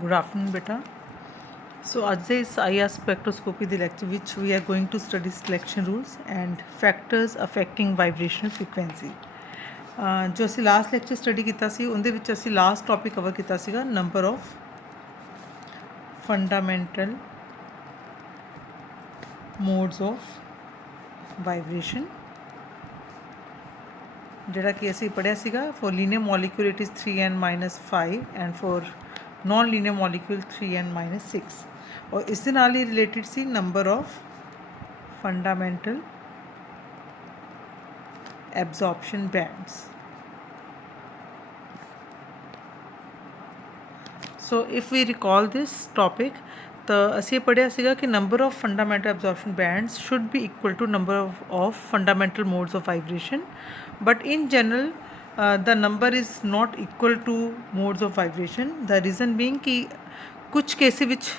Good afternoon, beta. So, ਅੱਜ ਦੇ ਇਸ IR spectroscopy ਦੇ lecture ਵਿੱਚ we are going to study selection rules and factors affecting vibrational frequency. ਜੋ ਅਸੀਂ ਲਾਸਟ ਲੈਕਚਰ ਸਟੱਡੀ ਕੀਤਾ ਸੀ ਉਹਦੇ ਵਿੱਚ ਅਸੀਂ ਲਾਸਟ ਟੌਪਿਕ ਕਵਰ ਕੀਤਾ ਸੀਗਾ number of fundamental modes of vibration, ਜਿਹੜਾ ਕਿ ਅਸੀਂ ਪੜ੍ਹਿਆ ਸੀਗਾ for linear molecule it is 3n-5 and for non linear molecule 3n-6 और इस दे नाल ही रिलेटेड सी number of fundamental absorption bands. So if we recall this topic तो असी पढ़िया सीगा कि number of fundamental absorption bands should be equal to number of fundamental modes of vibration, but in general the number is not equal to modes of vibration. The reason being कि कुछ cases विच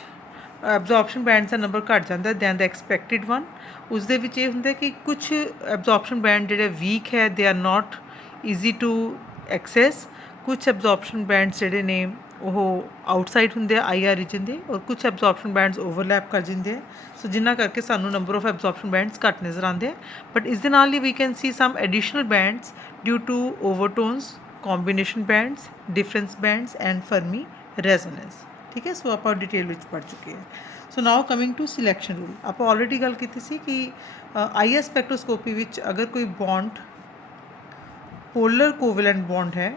absorption bands ਦਾ ਨੰਬਰ ਘੱਟ ਜਾਂਦਾ then ਦਾ expected one. ਉਸ ਦੇ ਵਿੱਚ ਇਹ ਹੁੰਦਾ ਕਿ ਕੁਛ ਐਬਜ਼ੋਰਪਸ਼ਨ ਬੈਂਡ ਜਿਹੜੇ ਵੀਕ ਹੈ they are not easy to access. ਕੁਛ ਐਬਜ਼ੋਰਪਸ਼ਨ ਬੈਂਡਸ ਜਿਹੜੇ ਨੇ ਉਹ ਆਊਟਸਾਈਡ ਹੁੰਦੇ ਆ IR ਰੀਜਨ ਦੇ, ਔਰ ਕੁਛ ਐਬਜ਼ੋਰਪਸ਼ਨ ਬੈਂਡਸ ਓਵਰਲੈਪ ਕਰ ਜਾਂਦੇ ਆ. ਸੋ ਜਿਨ੍ਹਾਂ ਕਰਕੇ ਸਾਨੂੰ ਨੰਬਰ ਆਫ ਐਬਜ਼ੋਰਪਸ਼ਨ ਬੈਂਡਸ ਘੱਟ ਨਜ਼ਰ ਆਉਂਦੇ ਆ. ਬਟ ਇਸ ਦੇ ਨਾਲ ਹੀ we can see some additional bands due to overtones, combination bands, difference bands and Fermi resonance. ठीक है. सो आप डिटेल में पढ़ चुके हैं. So now coming to selection rule. आप ऑलरेडी गल की सी कि IR स्पैक्ट्रोस्कोपी विच अगर कोई बॉन्ड पोलर कोवलेंट बॉन्ड है,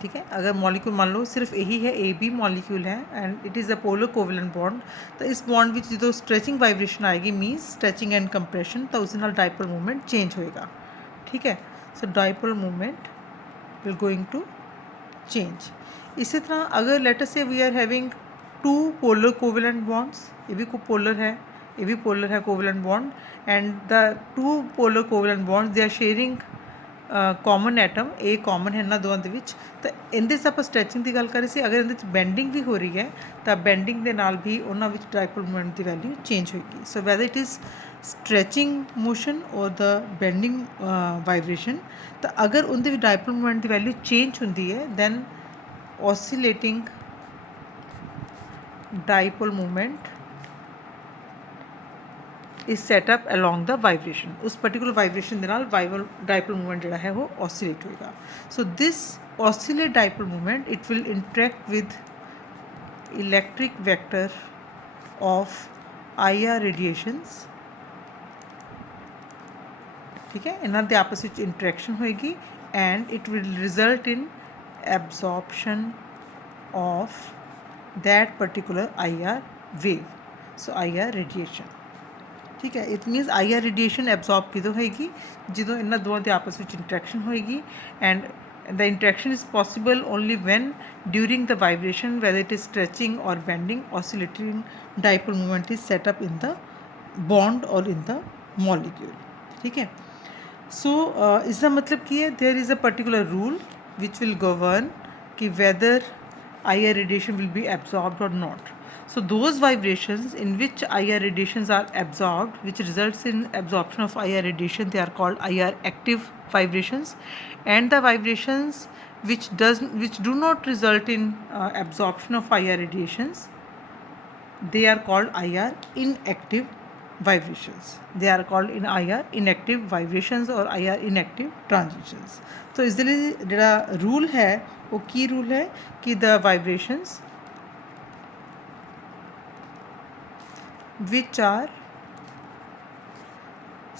ठीक है, अगर मॉलिक्यूल मान लो सिर्फ यही है AB मॉलिक्यूल है and it is a polar covalent bond, तो इस बॉन्ड में जो स्ट्रैचिंग वाइब्रेशन आएगी मीन्स स्ट्रैचिंग एंड कंप्रेशन, तो उस डाइपोल मूवमेंट चेंज होएगा. ठीक है. So dipole movement will going to change. इसी तरह अगर let us say we are having two polar covalent bonds, ये भी पोलर है, ये भी पोलर है covalent bond, and the two polar covalent bonds they are sharing common atom, ए कॉमन है इन्होंने दोवां दे विच. तो इहदे च आपां स्ट्रैचिंग की गल कर रहे सी. अगर इहदे च बेंडिंग भी हो रही है तो बेंडिंग के नाल भी उन्हां विच डाइपोल मोमेंट की वैल्यू चेंज होएगी. So whether it is stretching motion और द बेंडिंग वाइब्रेशन, तो अगर उनके भी डाइपोल मोमेंट की वैल्यू चेंज होंदी है than oscillating dipole moment is set up along the vibration. उस particular vibration ਦੇ ਨਾਲ dipole moment ਜਿਹੜਾ ਹੈ ਉਹ oscillate ਹੋਏਗਾ. So this oscillate dipole moment it will interact with electric vector of IR radiations. ठीक है. ਇਹਨਾਂ ਦੇ ਆਪਸ ਵਿੱਚ interaction ਹੋਏਗੀ and it will result in absorption of that particular IR wave. So IR radiation. ठीक है. इट मीनस IR radiation absorb किदों होएगी जो इन्होंने दोनों के आपस में इंटरेक्शन होएगी, and the interaction is possible only when during the vibration whether it is stretching or bending oscillating dipole moment is set up in the bond or in the molecule. ठीक है. सो इसका मतलब कि है there is a particular rule which will govern कि whether IR radiation will be absorbed or not. So those vibrations in which IR radiations are absorbed, which results in absorption of IR radiation, they are called IR active vibrations, and the vibrations which do not result in absorption of IR radiations, they are called IR inactive vibrations. They are called in IR inactive vibrations or IR inactive transitions. तो इस लिए जो rule है वो की rule है कि the vibrations which are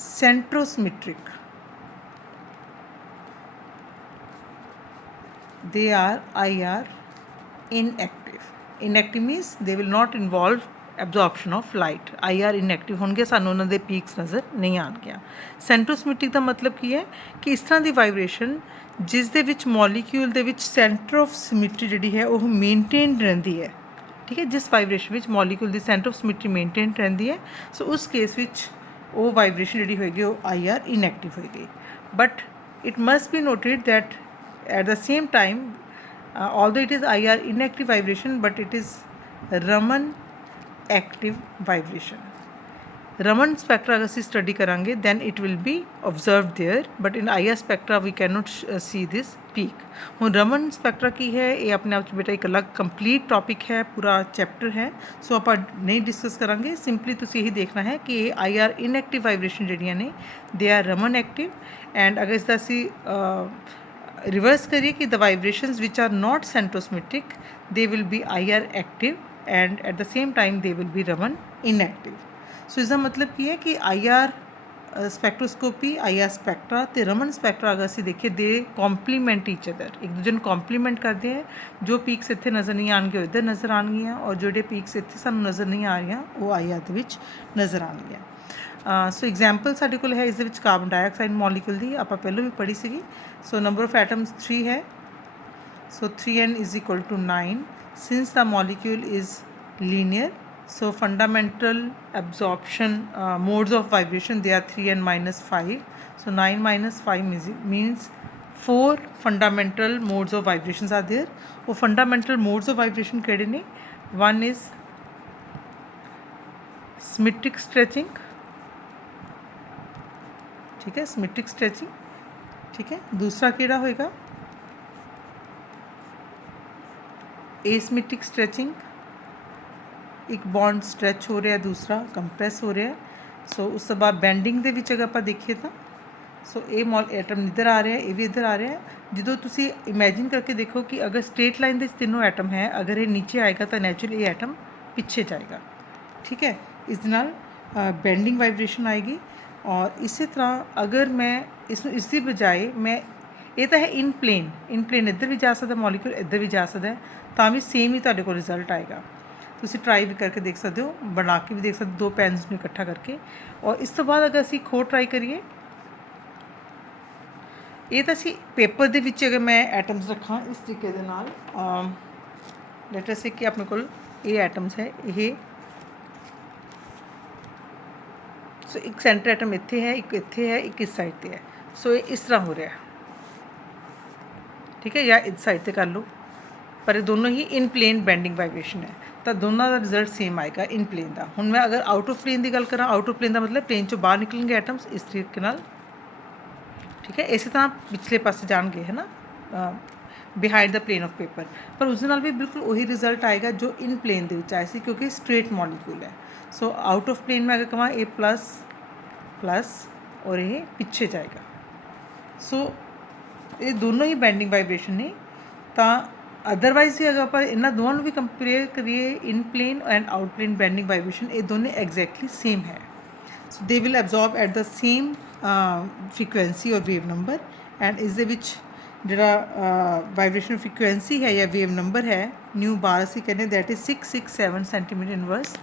centrosymmetric, they are IR inactive. Inactive means they will not involve absorption of light. IR inactive ਹੋਣਗੇ, ਸਾਨੂੰ ਉਹਨਾਂ ਦੇ ਪੀਕਸ ਨਜ਼ਰ ਨਹੀਂ ਆਉਣਗੇ. ਸੈਂਟਰੋਸਿਮੈਟਿਕ ਦਾ ਮਤਲਬ ਕੀ ਹੈ ਕਿ ਇਸ ਤਰ੍ਹਾਂ ਦੀ ਵਾਈਬ੍ਰੇਸ਼ਨ ਜਿਸ ਦੇ ਵਿੱਚ ਮੋਲੀਕਿਊਲ ਦੇ ਵਿੱਚ ਸੈਂਟਰ ਆਫ ਸਿਮੈਟਰੀ ਜਿਹੜੀ ਹੈ ਉਹ ਮੇਨਟੇਨ ਰਹਿੰਦੀ ਹੈ. ਠੀਕ ਹੈ. ਜਿਸ ਵਾਈਬ੍ਰੇਸ਼ਨ ਵਿੱਚ molecule the centre of symmetry maintain ਰਹਿੰਦੀ ਹੈ, ਸੋ ਉਸ ਕੇਸ ਵਿੱਚ ਉਹ ਵਾਈਬ੍ਰੇਸ਼ਨ ਜਿਹੜੀ ਹੋਏਗੀ ਉਹ IR ਇਨਐਕਟਿਵ ਹੋਏਗੀ. But it must be noted that at the same time although it is IR inactive vibration but it is Raman active vibration. Raman spectra ਅਗਰ ਅਸੀਂ ਸਟੱਡੀ ਕਰਾਂਗੇ then it will be observed there, but in IR spectra we can not see this peak. ਹੁਣ Raman spectra ਕੀ ਹੈ, ਇਹ ਆਪਣੇ ਆਪ 'ਚ ਬੇਟਾ ਇੱਕ ਅਲੱਗ ਕੰਪਲੀਟ ਟੌਪਿਕ ਹੈ, ਪੂਰਾ ਚੈਪਟਰ ਹੈ, ਸੋ ਆਪਾਂ ਨਹੀਂ ਡਿਸਕਸ ਕਰਾਂਗੇ। ਸਿੰਪਲੀ ਤੁਸੀਂ ਇਹੀ ਦੇਖਣਾ ਹੈ ਕਿ ਇਹ ਆਈਆਰ ਇਨਐਕਟਿਵ ਵਾਈਬ੍ਰੇਸ਼ਨ ਜਿਹੜੀਆਂ ਨੇ they are Raman active. And ਅਗਰ ਇਸਦਾ ਅਸੀਂ ਰਿਵਰਸ ਕਰੀਏ ਕਿ the vibrations which are not centrosymmetric they will be IR active and at the same time they will be Raman inactive. So इसका मतलब की है कि IR स्पैक्ट्रोस्कोपी, IR स्पैक्ट्रा तो रमन स्पैक्ट्रा अगर ਅਸੀਂ देखिए दे कॉम्पलीमेंट ईच अदर, एक दूजे ਨੂੰ कॉम्पलीमेंट करते हैं। जो पीक्स ਇੱਥੇ नज़र नहीं आएंगे इधर नज़र आएंगियाँ और ਜਿਹੜੇ पीक्स ਇੱਥੇ ਸਾਨੂੰ नज़र नहीं आ रही वो IR ਦੇ ਵਿੱਚ नज़र आएंगियाँ। सो एग्जाम्पल ਸਾਡੇ ਕੋਲ ਹੈ ਇਸ ਦੇ ਵਿੱਚ ਕਾਰਬਨ ਡਾਈਆਕਸਾਈਡ ਮੋਲੀਕੂਲ ਦੀ, ਆਪਾਂ ਪਹਿਲਾਂ ਵੀ ਪੜ੍ਹੀ ਸੀਗੀ। ਸੋ ਨੰਬਰ ਆਫ ਐਟਮਸ 3 ਹੈ, so 3n is equal to 9 since the molecule is linear, so fundamental absorption modes of vibration they are 3n minus 5, so 9 minus 5 means 4 fundamental modes of vibrations are there। वो fundamental modes of vibration केड़े ने, one is symmetric stretching, ठीक है, symmetric stretching, ठीक है। दूसरा केड़ा होएगा एसिमेट्रिक स्ट्रैचिंग, एक बॉन्ड स्ट्रैच हो रहा है, दूसरा कंप्रेस हो रहा है। सो उस तो बाद बैंडिंग दे विच अगर आप देखिए तो सो ये एटम इधर आ रहा है, ये भी इधर आ रहा है। जो तुसी इमेजिन करके देखो कि अगर स्ट्रेट लाइन दे तीनों एटम है, अगर ये नीचे आएगा तो नैचुरली ये एटम पीछे जाएगा, ठीक है। इस नाल बैंडिंग वाइब्रेशन आएगी। और इसी तरह अगर मैं इसकी बजाय मैं ये तो है इन प्लेन इधर भी जा सकता मॉलिक्यूल, इधर भी जा सकता है, ਤਾਂ ਵੀ ਸੇਮ ਹੀ ਤੁਹਾਡੇ ਕੋਲ ਰਿਜ਼ਲਟ ਆਏਗਾ। ਤੁਸੀਂ ਟਰਾਈ ਵੀ ਕਰਕੇ ਦੇਖ ਸਕਦੇ ਹੋ, ਬਣਾ ਕੇ ਵੀ ਦੇਖ ਸਕਦੇ ਦੋ ਪੈਨਸ ਨੂੰ ਇਕੱਠਾ ਕਰਕੇ। ਔਰ ਇਸ ਤੋਂ ਬਾਅਦ ਅਗਰ ਅਸੀਂ ਇੱਕ ਹੋਰ ਟਰਾਈ ਕਰੀਏ, ਇਹ ਤਾਂ ਅਸੀਂ ਪੇਪਰ ਦੇ ਵਿੱਚ ਅਗਰ ਮੈਂ ਐਟਮਸ ਰੱਖਾਂ ਇਸ ਤਰੀਕੇ ਦੇ ਨਾਲ, ਲੈਟ ਅਸ ਸੇ ਕਿ ਆਪਣੇ ਕੋਲ ਇਹ ਐਟਮਸ ਹੈ, ਇਹ ਸੋ ਇੱਕ ਸੈਂਟਰ ਐਟਮ ਇੱਥੇ ਹੈ, ਇੱਕ ਇੱਥੇ ਹੈ, ਇੱਕ ਇਸ ਸਾਈਡ 'ਤੇ ਹੈ। ਸੋ ਇਹ ਇਸ ਤਰ੍ਹਾਂ ਹੋ ਰਿਹਾ, ਠੀਕ ਹੈ, ਜਾਂ ਇਸ ਸਾਈਡ 'ਤੇ ਕਰ ਲਓ, पर ये दोनों ही इन प्लेन बैंडिंग वाइब्रेशन है, तो दोनों का रिजल्ट सेम आएगा इन प्लेन का। हुण मैं अगर आउट ऑफ प्लेन की गल करा, आउट ऑफ प्लेन का मतलब प्लेन चो बाहर निकलेंगे एटम्स इस तरीके नाल, ठीक है। इस तरह पिछले पासे जाएंगे, है ना, behind the plane of paper, पर उस नाल भी बिल्कुल वही रिजल्ट आएगा जो इन प्लेन के आए सी, क्योंकि स्ट्रेट मॉलिक्यूल है। सो आउट ऑफ प्लेन में अगर कहा ए प्लस प्लस और ये पिछे जाएगा। सो ये दोनों ही बैंडिंग वाइब्रेशन ने। तो अदरवाइज भी अगर आप इन्होंने दोनों भी कंपेयर करिए, in plane and out plane bending vibration ये दोनों एग्जैक्टली सेम है। So they will absorb at the same frequency और वेव नंबर। एंड इस दे विच जिहड़ा वाइब्रेशन फ्रीक्वेंसी है या वेव नंबर है, न्यू बार असीं कहने दैट इज 667 सेंटीमीटर इनवर्स।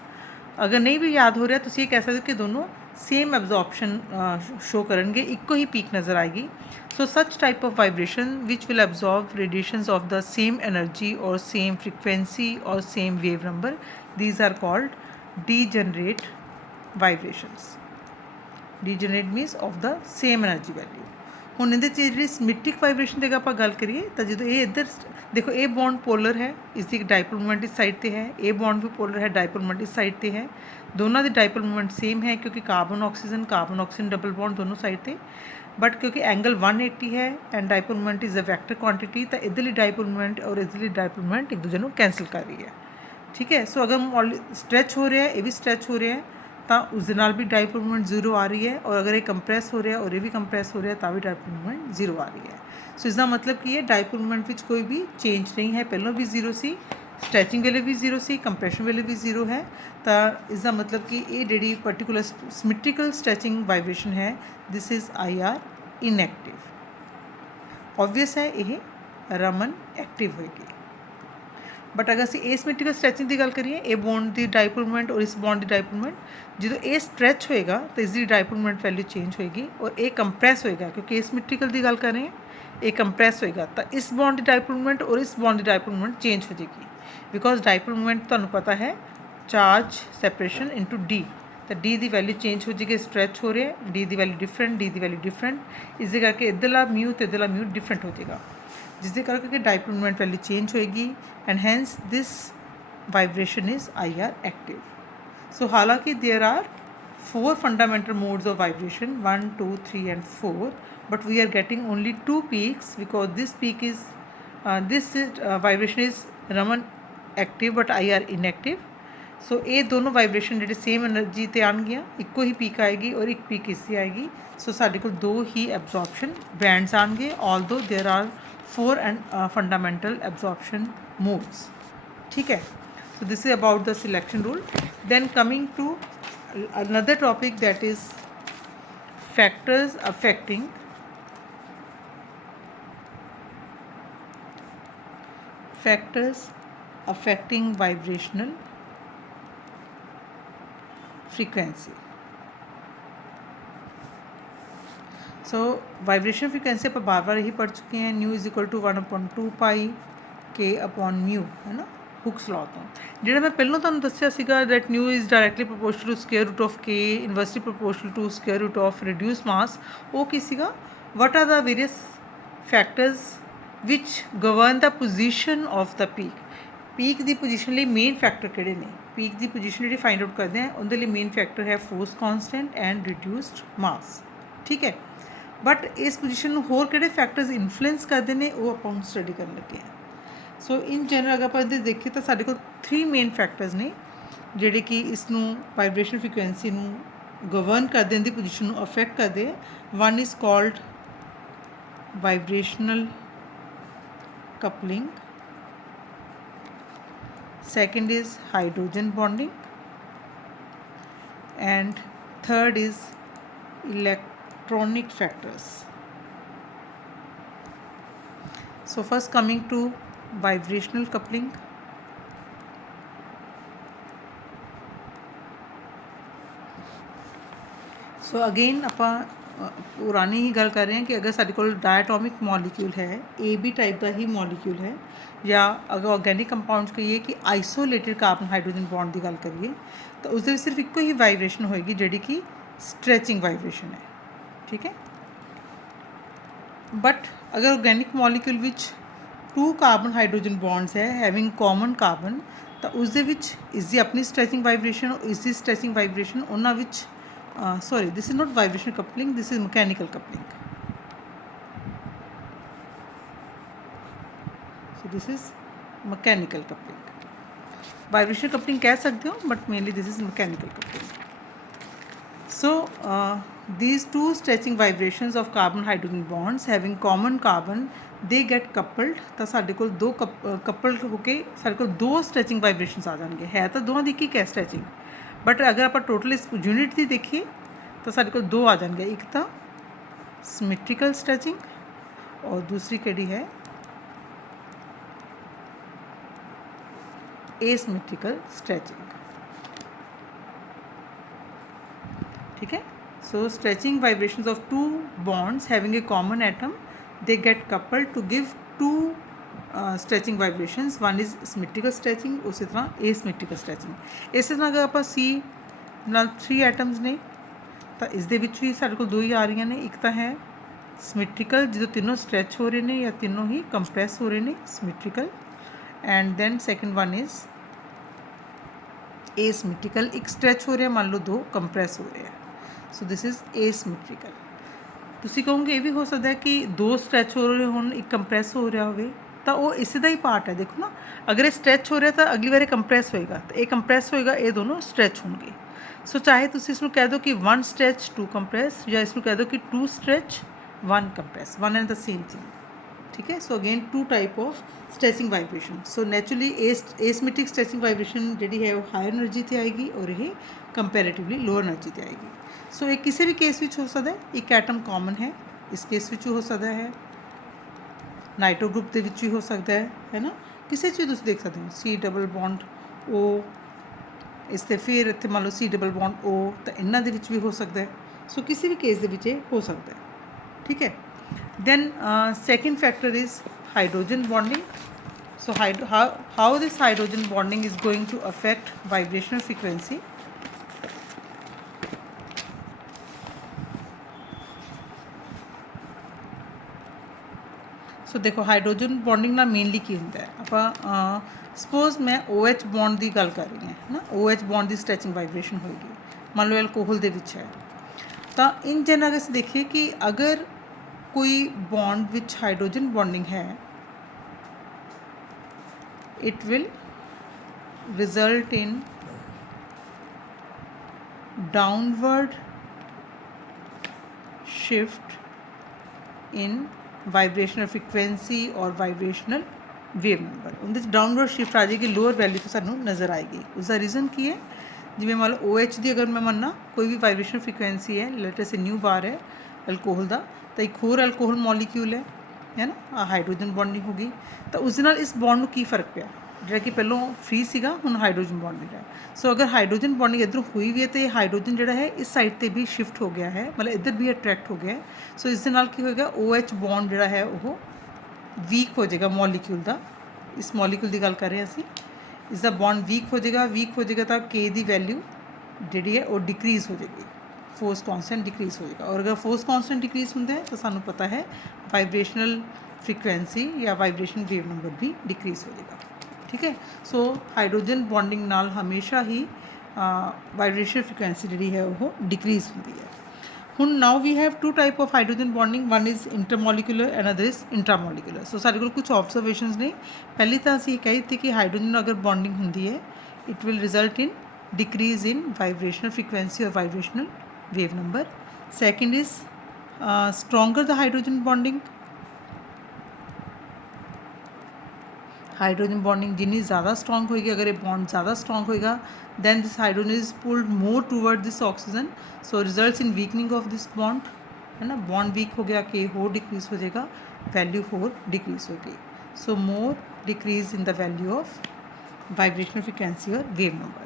अगर नहीं भी याद हो रहा तो ये कह सकते हो कि दोनों सेम एब्जॉर्प्शन शो करेंगे, इको ही पीक नज़र आएगी। So such type of vibration which will absorb radiations of the same energy और सेम फ्रीक्वेंसी और same wave number, these are called degenerate vibrations. Degenerate means of the same energy value. हुण इहदे च जिहड़ी symmetric vibration की आपां गल करिए तो जो ये इधर देखो, ये बॉन्ड पोलर है, इसकी डाइपोल मोमेंट इस साइड पे है, ये बॉन्ड भी पोलर है, डाइपोल मोमेंट इस साइड पे है। दोनों के डाइपोल मोमेंट सेम है क्योंकि कार्बन ऑक्सीजन डबल बॉन्ड दोनों साइड पे, बट क्योंकि एंगल 180 है and dipole moment is a vector quantity, तो इधरली डाइपोल मोमेंट और इधरली डाइपोल मोमेंट एक दूसरे को कैंसल कर रही है, ठीक है। सो अगर स्ट्रैच हो रहा है, ये भी स्ट्रैच हो रहा है, तो उस नाल भी डाइपोल मोमेंट जीरो आ रही है। और अगर ये कंप्रैस हो रहा है और ये भी कंप्रैस हो रहा है तो भी डाइपोल मोमेंट जीरो आ रही है। सो इसका मतलब कि डाइपोल मोमेंट में कोई भी चेंज नहीं है, पहलों भी जीरो सी, स्ट्रैचिंग वेले भी जीरो सी, कंप्रैशन वेले भी जीरो है। तो इसका मतलब कि ये जी पर्टिकुलर सिमेट्रिकल स्ट्रैचिंग वाइब्रेशन है, this is IR inactive. Obvious है ये रमन एक्टिव होएगी। बट अगर असीं एसिमेट्रिकल स्ट्रैचिंग की गल करिए, ए बॉन्ड की डाइपोल मोमेंट और इस बॉन्ड की डाइपोल मोमेंट जो ये स्ट्रैच होएगा तो इसकी डाइपोल मोमेंट वैल्यू चेंज होएगी और ये कंप्रैस होएगा, क्योंकि एसिमेट्रिकल की गल कर रहे हैं, ये कंप्रैस होएगा तो इस बॉन्ड की डाइपोल मोमेंट और इस बॉन्ड की डाइपोल मोमेंट चेंज हो जाएगी। बिकॉज डाइपोल मोमेंट तुहानूं पता है चार्ज सैपरेशन इंटू डी, तो डी की वैल्यू चेंज हो जाएगी, स्ट्रैच हो रहा है, डी की वैल्यू डिफरेंट, डी की वैल्यू डिफरेंट, इस करके इधरला म्यू तो इधरला म्यू डिफरेंट हो जाएगा, जिसके करके डाइपोल मोमेंट वैल्यू चेंज होएगी and hence this vibration is IR active. So हालांकि there are 4 fundamental modes of vibration, 1, 2, 3 and 4, but we are getting only 2 peaks because this peak is vibration is Raman active but IR inactive. सो ये दोनों vibration ਜਿਹੜੇ same energy ਤੇ ਆਣਗੀਆਂ, ਇੱਕੋ ਹੀ peak ਆएगी और एक peak इससे आएगी. सो ਸਾਡੇ ਕੋਲ दो ही एब्जॉर्प्शन बैंड्स आएंगे, although there are 4 and fundamental absorption modes. ठीक है. So this is about the selection rule. Then coming to another topic, that is factors affecting vibrational frequency. सो वाइब्रेशन फ्रीक्वेंसी आप बार बार ही पढ़ चुके हैं. Nu is equal to 1/2 pi k upon mu, है ना, हुक्स लॉ तो ਜਿਹੜਾ मैं ਪਹਿਲਾਂ ਤੁਹਾਨੂੰ ਦੱਸਿਆ ਸੀਗਾ that nu is directly proportional to square root of k, inversely proportional to square root of reduce mass. ਉਹ ਕੀ ਸੀਗਾ? what are the various factors which govern the position of the peak. Peak the position ਲਈ main factor ਕਿਹੜੇ ਨੇ? Peak ਦੀ position ਜਿਹੜੀ find out ਕਰਦੇ ਆ ਉਹਦੇ ਲਈ ਮੇਨ ਫੈਕਟਰ ਹੈ ਫੋਰਸ ਕਾਂਸਟੈਂਟ ਐਂਡ ਰਿਡਿਊਸਡ ਮਾਸ. ਠੀਕ ਹੈ. ਬਟ ਇਸ ਪੋਜੀਸ਼ਨ ਨੂੰ ਹੋਰ ਕਿਹੜੇ ਫੈਕਟਰਸ ਇਨਫਲੂਐਂਸ ਕਰਦੇ ਨੇ ਉਹ ਆਪਾਂ ਹੁਣ ਸਟੱਡੀ ਕਰਨ ਲੱਗੇ ਹਾਂ. ਸੋ ਇਨ ਜਨਰਲ ਅਗਰ ਆਪਾਂ ਇਹਦੇ ਦੇਖੀਏ ਤਾਂ ਸਾਡੇ ਕੋਲ 3 ਮੇਨ ਫੈਕਟਰਸ ਨੇ ਜਿਹੜੇ ਕਿ ਇਸ ਨੂੰ ਵਾਈਬ੍ਰੇਸ਼ਨ ਫ੍ਰੀਕੁਐਂਸੀ ਨੂੰ ਗਵਰਨ ਕਰਦੇ ਦੀ ਪੋਜੀਸ਼ਨ ਨੂੰ ਅਫੈਕਟ ਕਰਦੇ ਆ. One is called vibrational coupling, second is hydrogen bonding, and third is electronic factors. So first coming to vibrational coupling. So again ਆਪਾਂ ਪੁਰਾਣੀ ਹੀ ਗੱਲ ਕਰ ਰਹੇ ਹਾਂ ਕਿ ਅਗਰ ਸਾਡੇ ਕੋਲ ਡਾਇਟੋਮਿਕ ਮੋਲੀਕਿਊਲ ਹੈ, A B type the he molecule ਹੈ, ਜਾਂ ਅਗਰ ਆਰਗੈਨਿਕ ਕੰਪਾਊਂਡਸ ਕਹੀਏ ਕਿ ਆਈਸੋਲੇਟਿਡ ਕਾਰਬਨ ਹਾਈਡਰੋਜਨ ਬੌਂਡ ਦੀ ਗੱਲ ਕਰੀਏ ਤਾਂ ਉਸ ਦੇ ਵਿੱਚ ਸਿਰਫ ਇੱਕੋ ਹੀ ਵਾਈਬ੍ਰੇਸ਼ਨ ਹੋਏਗੀ ਜਿਹੜੀ ਕਿ ਸਟ੍ਰੈਚਿੰਗ ਵਾਈਬ੍ਰੇਸ਼ਨ ਹੈ. ਠੀਕ ਹੈ. ਬਟ ਅਗਰ ਆਰਗੈਨਿਕ ਮੋਲੀਕਿਊਲ ਵਿੱਚ 2 ਕਾਰਬਨ ਹਾਈਡਰੋਜਨ ਬੌਂਡਸ ਹੈ ਹੈਵਿੰਗ ਕਾਮਨ ਕਾਰਬਨ, ਤਾਂ ਉਸ ਦੇ ਵਿੱਚ ਇਸ ਦੀ ਆਪਣੀ ਸਟ੍ਰੈਚਿੰਗ ਵਾਈਬ੍ਰੇਸ਼ਨ, ਇਸ ਦੀ ਸਟ੍ਰੈਚਿੰਗ ਵਾਈਬ੍ਰੇਸ਼ਨ ਉਹਨਾਂ ਵਿੱਚ sorry, this is not vibrational coupling, this is mechanical coupling. So this is mechanical coupling. Vibrational coupling कह सकते हो, but mainly this is mechanical coupling. So these 2 stretching vibrations of carbon hydrogen bonds having common carbon, they get coupled. ਤਾਂ ਸਾਡੇ ਕੋਲ 2 coupled ਹੋ ਕੇ ਸਾਡੇ ਕੋਲ 2 stretching vibrations ਆ ਜਾਣਗੇ. ਹੈ ਤਾਂ ਦੋਵਾਂ ਦੀ ਇੱਕ ਹੈ stretching, बट अगर आप टोटल इस यूनिट की देखिए तो साढ़े को 2 आ जाएंगे. एक तो सिमेट्रिकल स्ट्रैचिंग और दूसरी कड़ी है एसिमेट्रिकल स्ट्रैचिंग. ठीक है. So stretching vibrations of 2 bonds having a common atom, they get coupled to give 2 stretching vibrations. One is symmetrical stretching, उसी तरह एसिमेट्रिकल स्ट्रैचिंग. इस तरह अगर आप सी ਨਾਲ 3 ਐਟਮਸ ਨੇ ਤਾਂ ਇਸ ਦੇ ਵਿੱਚ ਵੀ ਸਾਡੇ ਕੋਲ 2 ਹੀ ਆ ਰਹੀਆਂ ਨੇ. ਇੱਕ ਤਾਂ ਹੈ ਸਿਮੈਟ੍ਰੀਕਲ ਜਦੋਂ ਤਿੰਨੋਂ ਸਟ੍ਰੈਚ ਹੋ ਰਹੇ ਨੇ ਜਾਂ ਤਿੰਨੋਂ ਹੀ ਕੰਪਰੈਸ ਹੋ ਰਹੇ ਨੇ, symmetrical. And then second one is asymmetrical, एक स्ट्रैच हो रहा मान लो 2 कंप्रेस हो रहे हैं. So this is asymmetrical. ਤੁਸੀਂ ਕਹੋਗੇ ਇਹ ਵੀ ਹੋ ਸਕਦਾ ਹੈ ਕਿ 2 ਸਟ੍ਰੈਚ ਹੋ ਰਹੇ ਹੋਣ, ਇੱਕ ਕੰਪਰੈਸ ਹੋ ਰਿਹਾ ਹੋਵੇ, ਤਾਂ ਉਹ ਇਸੇ ਦਾ ਹੀ ਪਾਰਟ ਹੈ. ਦੇਖੋ ਨਾ, ਅਗਰ ਇਹ ਸਟ੍ਰੈਚ ਹੋ ਰਿਹਾ ਤਾਂ ਅਗਲੀ ਵਾਰ ਇਹ ਕੰਪਰੈਸ ਹੋਏਗਾ, ਤਾਂ ਇਹ ਕੰਪਰੈਸ ਹੋਏਗਾ, ਇਹ ਦੋਨੋਂ ਸਟ੍ਰੈਚ ਹੋਣਗੇ. ਸੋ ਚਾਹੇ ਤੁਸੀਂ ਇਸ ਨੂੰ ਕਹਿ ਦਿਓ ਕਿ 1 ਸਟ੍ਰੈਚ 2 ਕੰਪਰੈਸ, ਜਾਂ ਇਸ ਨੂੰ ਕਹਿ ਦਿਓ ਕਿ 2 stretch 1 compress, one and the same thing. ठीक है. So again 2 type of stretching vibration. So naturally asymmetric stretching vibration जी है वो हायर एनर्जी से आएगी और ये कंपेरेटिवली लोअर एनर्जी से आएगी. सो ये किसी भी केस में हो सकता है. एक एटम कॉमन है, इस केस में हो सकता है, नाइट्रो ग्रुप के भी हो सकता है ना. किसी भी तुम देख सकते हो सी डबल बॉन्ड ओ, इससे फिर इतने मान लो सी डबल बॉन्ड ओ, तो इन्हों के भी हो सकता है. सो किसी भी केस के हो सकता है. ठीक है. then second factor is hydrogen bonding. So how this hydrogen bonding is going to affect vibrational frequency. सो देखो हाइड्रोजन बॉन्डिंग ना मेनली की होंगे आप सपोज मैं OH बॉन्ड की गल कर रही हूँ ना, OH बॉन्ड की स्ट्रैचिंग वाइब्रेशन होगी मान लो एल्कोहल दे विच है तो इन जनरल अगर ਅਸੀਂ देखिए कि अगर कोई बॉन्ड विच हाइड्रोजन बॉन्डिंग है it will result in downward shift in vibrational frequency or vibrational wave number ਉਹਦੇ ਵਿੱਚ ਡਾਊਨਵਰਡ ਸ਼ਿਫਟ ਆ ਜਾਏਗੀ ਲੋਅਰ ਵੈਲਿਊ ਤੋਂ ਸਾਨੂੰ ਨਜ਼ਰ ਆਏਗੀ ਉਸਦਾ ਰੀਜ਼ਨ ਕੀ ਹੈ ਜਿਵੇਂ ਮੰਨ ਲਓ OH ਦੀ ਅਗਰ ਮੈਂ ਮੰਨਾਂ ਕੋਈ ਵੀ ਵਾਈਬ੍ਰੇਸ਼ਨ ਫ੍ਰੀਕੁਐਂਸੀ ਹੈ ਲੈਟ ਅਸ ਸੇ ਨਿਊ ਬਾਰ ਹੈ ਐਲਕੋਹਲ ਦਾ ਤਾਂ ਇੱਕ ਹੋਰ ਐਲਕੋਹਲ ਮੋਲੀਕਿਊਲ ਹੈ ਨਾ ਹਾਈਡਰੋਜਨ ਬੌਂਡਿੰਗ ਹੋ ਗਈ ਤਾਂ ਉਸ ਦੇ ਨਾਲ ਇਸ ਬੌਂਡ ਨੂੰ ਕੀ ਫਰਕ ਪਿਆ ਜਿਹੜਾ ਕਿ ਪਹਿਲਾਂ ਫ੍ਰੀ ਸੀਗਾ ਹੁਣ ਹਾਈਡਰੋਜਨ ਬੌਂਡਿੰਗ ਹੈ ਸੋ ਅਗਰ ਹਾਈਡਰੋਜਨ ਬੌਂਡਿੰਗ ਇੱਧਰੋਂ ਹੋਈ ਵੀ ਹੈ ਤਾਂ ਹਾਈਡਰੋਜਨ ਜਿਹੜਾ ਹੈ ਇਸ ਸਾਈਡ 'ਤੇ ਵੀ ਸ਼ਿਫਟ ਹੋ ਗਿਆ ਹੈ ਮਤਲਬ ਇੱਧਰ ਵੀ ਅਟਰੈਕਟ ਹੋ ਗਿਆ ਸੋ ਇਸ ਦੇ ਨਾਲ ਕੀ ਹੋਏਗਾ OH ਬੌਂਡ ਜਿਹੜਾ ਹੈ ਉਹ ਵੀਕ ਹੋ ਜਾਏਗਾ ਮੋਲੀਕਿਊਲ ਦਾ ਇਸ ਮੋਲੀਕਿਊਲ ਦੀ ਗੱਲ ਕਰ ਰਹੇ ਹਾਂ ਅਸੀਂ ਇਸ ਦਾ ਬੌਂਡ ਵੀਕ ਹੋ ਜਾਏਗਾ ਤਾਂ K ਦੀ ਵੈਲਿਊ ਜਿਹੜੀ ਹੈ ਉਹ ਡਿਕਰੀਜ਼ ਹੋ ਜਾਏਗੀ फोर्स कांस्टेंट डिक्रीज़ होएगा और अगर फोर्स कांस्टेंट डिक्रीज़ होंगे तो सानू पता है वाइब्रेशनल फ्रीक्वेंसी या वाइब्रेशन वेव नंबर भी डिक्रीज़ हो जाएगा ठीक है सो हाइड्रोजन बॉन्डिंग नाल हमेशा ही वाइब्रेशन फ्रीक्वेंसी जी है वो डिक्रीज़ होती है हुण now we have two type of hydrogen bonding one is intermolecular and other is intramolecular so साडे कोल कुछ ऑब्जर्वेशनस ने पहली तो असीं कही थी कि हाइड्रोजन अगर बॉन्डिंग होंदी है it will result in decrease in vibrational frequency और vibrational wave number second is stronger the hydrogen bonding जितनी ज़्यादा स्ट्रॉन्ग होगी अगर ये बॉन्ड ज़्यादा स्ट्रॉन्ग होएगा then this hydrogen is pulled more toward this oxygen so results in weakening of this bond है ना बॉन्ड वीक हो गया K और डिक्रीज हो जाएगा वैल्यू और डिक्रीज हो गई so more decrease in the value of vibrational frequency और वेव नंबर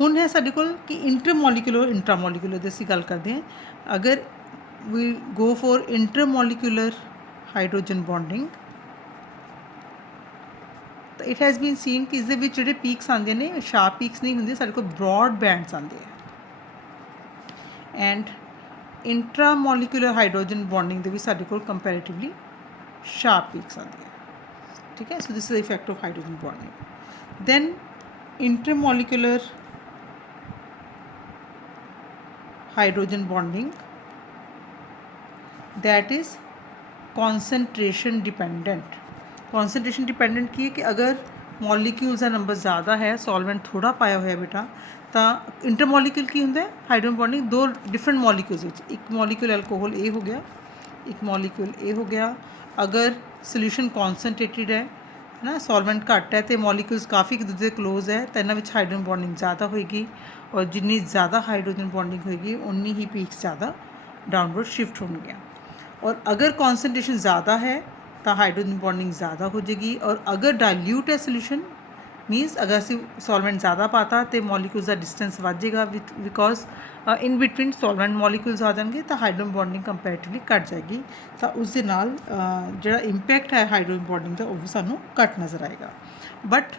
ਹੁਣ ਹੈ ਸਾਡੇ ਕੋਲ ਕਿ ਇੰਟਰਮੋਲੀਕੂਲਰ ਇੰਟਰਾਮੋਲੀਕੂਲਰ ਦੀ ਅਸੀਂ ਗੱਲ ਕਰਦੇ ਹਾਂ ਅਗਰ ਵੀ go for intermolecular hydrogen bonding ਤਾਂ ਇਟ ਹੈਜ਼ ਬੀਨ ਸੀਨ ਕਿ ਇਸ ਦੇ ਵਿੱਚ ਜਿਹੜੇ ਪੀਕਸ ਆਉਂਦੇ ਨੇ ਸ਼ਾਰਪ ਪੀਕਸ ਨਹੀਂ ਹੁੰਦੇ ਸਾਡੇ ਕੋਲ ਬ੍ਰੌਡ ਬੈਂਡਸ ਆਉਂਦੇ ਆ ਐਂਡ ਇੰਟਰਾਮੋਲੀਕੂਲਰ ਹਾਈਡਰੋਜਨ ਬੌਂਡਿੰਗ ਦੇ ਵੀ ਸਾਡੇ ਕੋਲ ਕੰਪੈਰੀਟਿਵਲੀ ਸ਼ਾਰਪ ਪੀਕਸ ਆਉਂਦੇ ਆ ਠੀਕ ਹੈ so this is the effect of hydrogen bonding then intermolecular hydrogen bonding that is concentration dependent concentration dependent की है कि अगर मॉलिक्यूल्स का नंबर ज़्यादा है सॉल्वेंट थोड़ा पाया हुआ बेटा तो इंटरमोलिक्यूल की होंगे हाइड्रोजन बॉन्डिंग दो डिफरेंट मॉलिक्यूल्स एक मॉलिक्यूल एल्कोहल ए हो गया एक मॉलिक्यूल ए हो गया अगर सोल्यूशन कॉन्सनट्रेटेड है ना सॉल्वेंट घट है तो मॉलिक्यूल्स काफ़ी एक दूसरे क्लोज है तो इन्होंने हाइड्रोजन बॉन्डिंग ज़्यादा होएगी और जिन्नी ज़्यादा हाइड्रोजन बॉन्डिंग होएगी उन्नी ही पीक्स ज़्यादा डाउनवर्ड शिफ्ट होंगे और अगर कॉन्सेंट्रेशन ज़्यादा है तो हाइड्रोजन बॉन्डिंग ज़्यादा हो जाएगी और अगर डाइल्यूट है सोल्यूशन मीनस अगर असी सॉल्वेंट ज़्यादा पाता तो मॉलिक्यूल्स का डिस्टेंस बढ़ जाएगा because in between solvent molecules आ जाएंगे तो हाइड्रोजन बॉन्डिंग कंपैरेटिवली घट जाएगी तो उस दे नाल जिहड़ा इंपैक्ट है हाइड्रोजन बॉन्डिंग का वो सानू घट नज़र आएगा but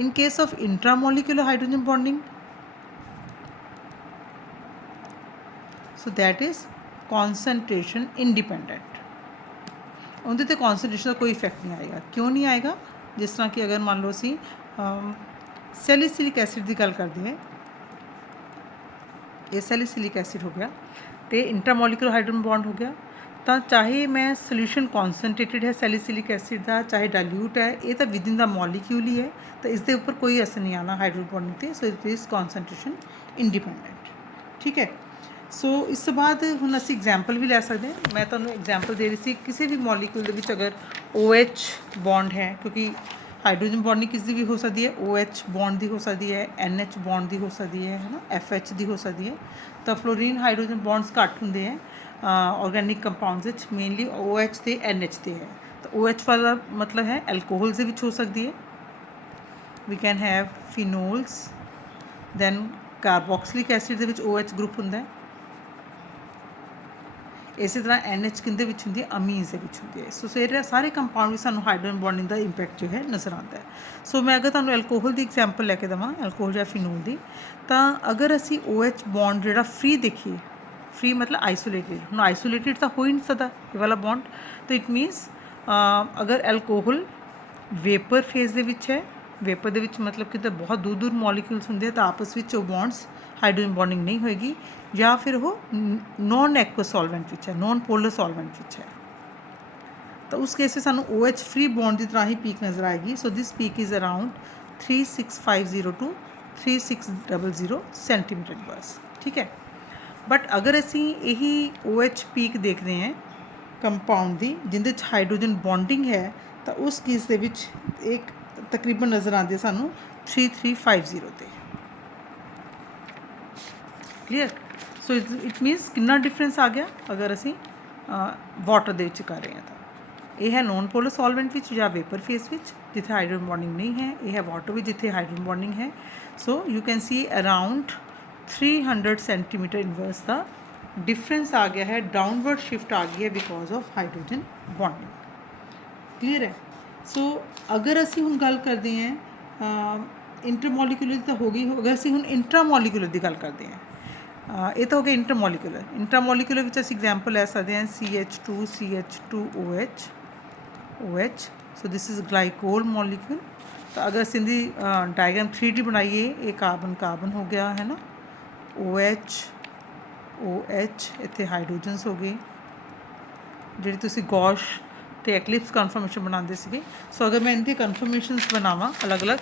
in case of intramolecular hydrogen bonding so that is concentration independent उनके तो कॉन्सेंट्रेशन का कोई इफेक्ट नहीं आएगा क्यों नहीं आएगा जिस तरह कि अगर मान लो असी सैलीसिलिक एसिड की गल करते हैं ये सैलीसिलिक एसिड हो गया तो इंटरमोलिकुलर हाइड्रोजन बॉन्ड हो गया तो चाहे मैं सोल्यूशन कॉन्सनट्रेटेड है सैलीसिलिक एसिड का चाहे डाइल्यूट है ये तो विद इन द मॉलिक्यूल ही है तो इसके ऊपर कोई असर नहीं आना हाइड्रोजन बॉन्डिंग से so it is concentration independent ठीक है सो इस तो बाद हुण असीं एग्जाम्पल भी लै सकते हैं मैं तुहानूं एग्जाम्पल दे रही थी किसी भी मॉलिक्यूल दे विच अगर OH बॉन्ड है क्योंकि हाइड्रोजन बॉन्डिंग किसी भी हो सकती है OH बॉन्ड की हो सकती है NH बॉन्ड की हो सकती है ना FH की हो सकती है तो फ्लोरीन हाइड्रोजन बॉन्ड्स घट होंगे हैं ऑर्गेनिक कंपाउंड्स मेनली OH ते NH ते है तो OH वाला मतलब है एल्कोहल्स के हो सकती है we can have phenols than carboxylic acid के OH ग्रुप होंगे इस तरह NH किंदे विच हुंदी है अमीन्स दे विच हुंदी है सो सारे कंपाउंड भी सानू हाइड्रोजन बॉन्डिंग का इंपैक्ट जो है नज़र आता है सो मैं अगर तुहानू एल्कोहल की एग्जाम्पल लैके देवां एल्कोहल या फिनोल की तो अगर असी OH बॉन्ड जिहड़ा फ्री देखिए फ्री मतलब आइसोलेटेड हुण आइसोलेटेड तो हो ही नहीं सकता ये वाला बॉन्ड तो इट मीनस अगर एल्कोहल वेपर फेज दे विच है वेपर ਦੇ ਵਿੱਚ मतलब कि बहुत दूर दूर मॉलिक्यूल्स ਹੁੰਦੇ ਤਾਂ ਆਪਸ ਵਿੱਚ ਉਹ ਬੌਂਡਸ ਹਾਈਡਰੋਜਨ ਬੌਂਡਿੰਗ ਨਹੀਂ ਹੋਏਗੀ ਜਾਂ ਫਿਰ ਉਹ ਨੋਨ ਐਕੁਅਸ ਸੋਲਵੈਂਟ ਵਿੱਚ ਹੈ, ਨੋਨ ਪੋਲਰ ਸੋਲਵੈਂਟ ਵਿੱਚ ਹੈ। ਤਾਂ ਉਸ ਕੇਸ ਵਿੱਚ ਸਾਨੂੰ OH ਫ੍ਰੀ ਬੌਂਡ ਦੀ ਤਰ੍ਹਾਂ ਹੀ ਪੀਕ ਨਜ਼ਰ ਆਏਗੀ। So this peak is around 3650 to 3600 centimetre inverse. ਠੀਕ ਹੈ, ਬਟ ਅਗਰ ਅਸੀਂ ਇਹੀ OH ਪੀਕ ਦੇਖਦੇ ਹਾਂ ਕੰਪਾਊਂਡ ਦੀ ਜਿਹਦੇ 'ਚ ਹਾਈਡਰੋਜਨ ਬੌਂਡਿੰਗ ਹੈ ਤਾਂ ਉਸ ਕੇਸ ਦੇ ਵਿੱਚ ਇੱਕ ਤਕਰੀਬਨ ਨਜ਼ਰ ਆਉਂਦੀ ਹੈ ਸਾਨੂੰ 3350 ਤੇ। ਕਲੀਅਰ। ਸੋ ਇਟ ਮੀਨਸ ਕਿੰਨਾ ਡਿਫਰੈਂਸ ਆ ਗਿਆ ਅਗਰ ਅਸੀਂ ਵਾਟਰ ਦੇ ਵਿੱਚ ਕਰ ਰਹੇ ਹਾਂ ਤਾਂ। ਇਹ ਹੈ ਨੋਨ ਪੋਲਰ ਸੋਲਵੈਂਟ ਵਿੱਚ ਜਾਂ ਵੇਪਰ ਫੇਸ ਵਿੱਚ ਜਿੱਥੇ ਹਾਈਡਰੋਜਨ ਬੌਂਡਿੰਗ ਨਹੀਂ ਹੈ। ਇਹ ਹੈ ਵਾਟਰ ਵਿੱਚ ਜਿੱਥੇ ਹਾਈਡਰੋਜਨ ਬੌਂਡਿੰਗ ਹੈ। So you can see around 300 centimetre inverse ਦਾ डिफरेंस आ गया है, डाउनवर्ड शिफ्ट आ गई है because of hydrogen bonding. Clear है। सो अगर असी हुण गल करते हैं इंटरमोलिकुलर तो हो गई, अगर असी हुण इंट्रामोलिकुलर की गल करते हैं ये तो हो गया इंटरमोलिकुलर। इंट्रामोलिकुलर विच असी एग्जाम्पल लै सकते हैं CH2CH2OH OH। So this is glycol molecule. तो अगर असी इहदी डायग्राम 3D बनाइए, ये कार्बन कार्बन हो गया है ना, OH OH इत्थे हाइड्रोजनस हो गए जिहड़ी तुसीं गॉश ते एक्लिप्स कन्फर्मेशन बनाते सीगे। सो अगर मैं इनकी कन्फर्मेशनस बनावां अलग अलग,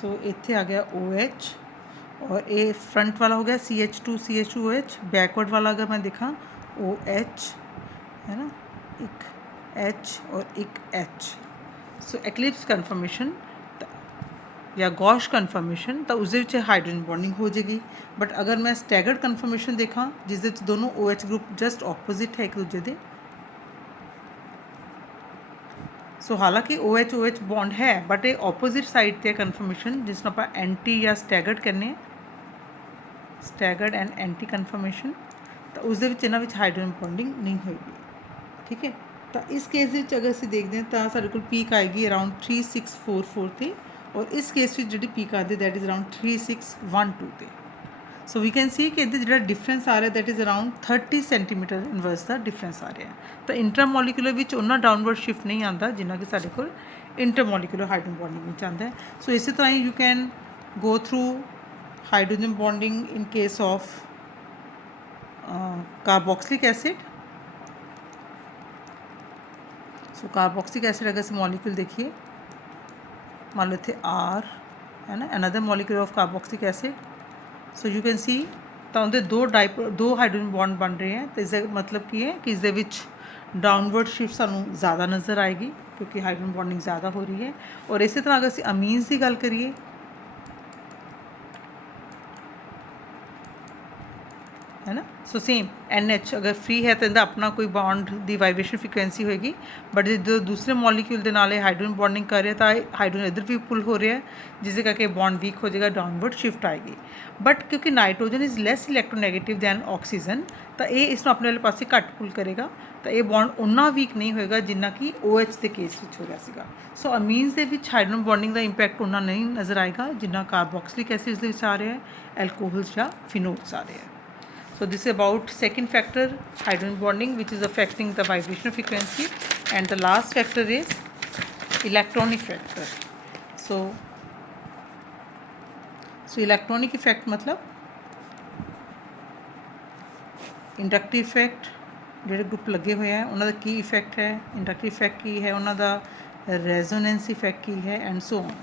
सो इत्थे आ गया OH और ये फ्रंट वाला हो गया CH2CH2OH। बैकवर्ड वाला अगर मैं देखा OH है ना, एक H और एक H। सो एक्लिप्स कन्फर्मेशन या गॉश कन्फर्मेशन तो उस हाइड्रोजन बॉन्डिंग हो जाएगी। बट अगर मैं स्टैगर्ड कन्फर्मेशन देखा जिस दोनों OH ग्रुप जस्ट ऑपोजिट है एक दूजे के, सो हालांकि OH OH बॉन्ड है बट ये ऑपोजिट साइड से कन्फर्मेशन जिसनों आप एंटी या स्टैगर्ड करने, स्टैगर्ड एंड एंटी कन्फर्मेशन, तो उस इन्हों हाइड्रोजन बॉन्डिंग नहीं होगी। ठीक है, तो इस केस अगर असीं देखते हैं तो साडे कोल पीक आएगी अराउंड 3644 ते और इस केस में जी पीक आती दैट इज़ अराउंड 3612 ते। सो वी कैन सी कि जो डिफरेंस आ रहा है that is around 30 centimetre inverse का डिफरेंस आ रहा है। तो इंटरमोलिकुलर में उन्ना डाउनवर्ड शिफ्ट नहीं आता जिन्ना कि साडे कोल इंटरमोलिकुलर हाइड्रोजन बॉन्डिंग में आता है। सो इस तरह ही you can go through hydrogen bonding in case of carboxylic acid. So carboxylic acid अगर इस मॉलिक्यूल देखिए, मान लो इतने R है ना, another molecule of carboxylic acid. So you can see तो उनके दो हाइड्रोजन बॉन्ड बन रहे हैं। तो इसका मतलब की है कि इस डाउनवर्ड शिफ्ट सानू ज़्यादा नज़र आएगी क्योंकि हाइड्रोजन बॉन्डिंग ज़्यादा हो रही है। और इस तरह अगर असी अमीन्स की गल करिए है ना, सो सेम NH अगर फ्री है तो इनका अपना कोई बॉन्ड की वाइब्रेशन फ्रीक्वेंसी होएगी। बट जो दूसरे मॉलिक्यूल के नाल हाइड्रोजन बॉन्डिंग कर रहे हैं तो हाइड्रोजन इधर भी पुल हो रहा है जिससे करके बॉन्ड वीक हो जाएगा, डाउनवर्ड शिफ्ट आएगी। बट क्योंकि nitrogen is less electronegative than oxygen तो ये इसमें अपने वाले पासे घट पुल करेगा तो ये बॉन्ड उन्ना वीक नहीं होएगा जिन्ना कि OH के केस में हो रहा सीगा। सो अमीन्स के हाइड्रोजन बॉन्डिंग का इंपैक्ट उन्ना नहीं नज़र आएगा जिन्ना कार्बोक्सिलिक एसिड आ रहा है, एल्कोहल्स या फिनोल्स आ रहे हैं। So this is about second factor, hydrogen bonding, which is affecting the vibrational frequency, and the last factor is electronic factor. So electronic effect मतलब इंडक्टिव इफेक्ट ਜਿਹੜੇ ग्रुप लगे हुए हैं उन्होंने की इफेक्ट है, इंडक्टिव इफेक्ट की है, उन्होंने रेजोनेंस इफेक्ट की है एंड सो ऑन।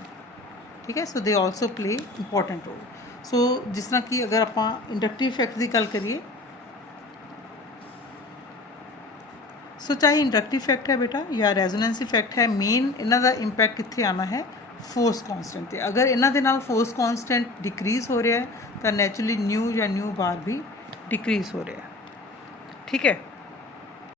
ठीक है, so they also play important role. So जिस तरह कि अगर आप इंडक्टिव इफेक्ट की गल करिए, सो चाहे इंडक्टिव इफेक्ट है बेटा या रेजोनेंस इफेक्ट है, मेन इन्हों का इंपैक्ट कितने आना है फोर्स कॉन्सटेंट। अगर इन्हों के नाल फोर्स कॉन्सटेंट डिक्रीज हो रहा है तो नैचुरली न्यू या न्यू बार भी डिक्रीज हो रहा है। ठीक है।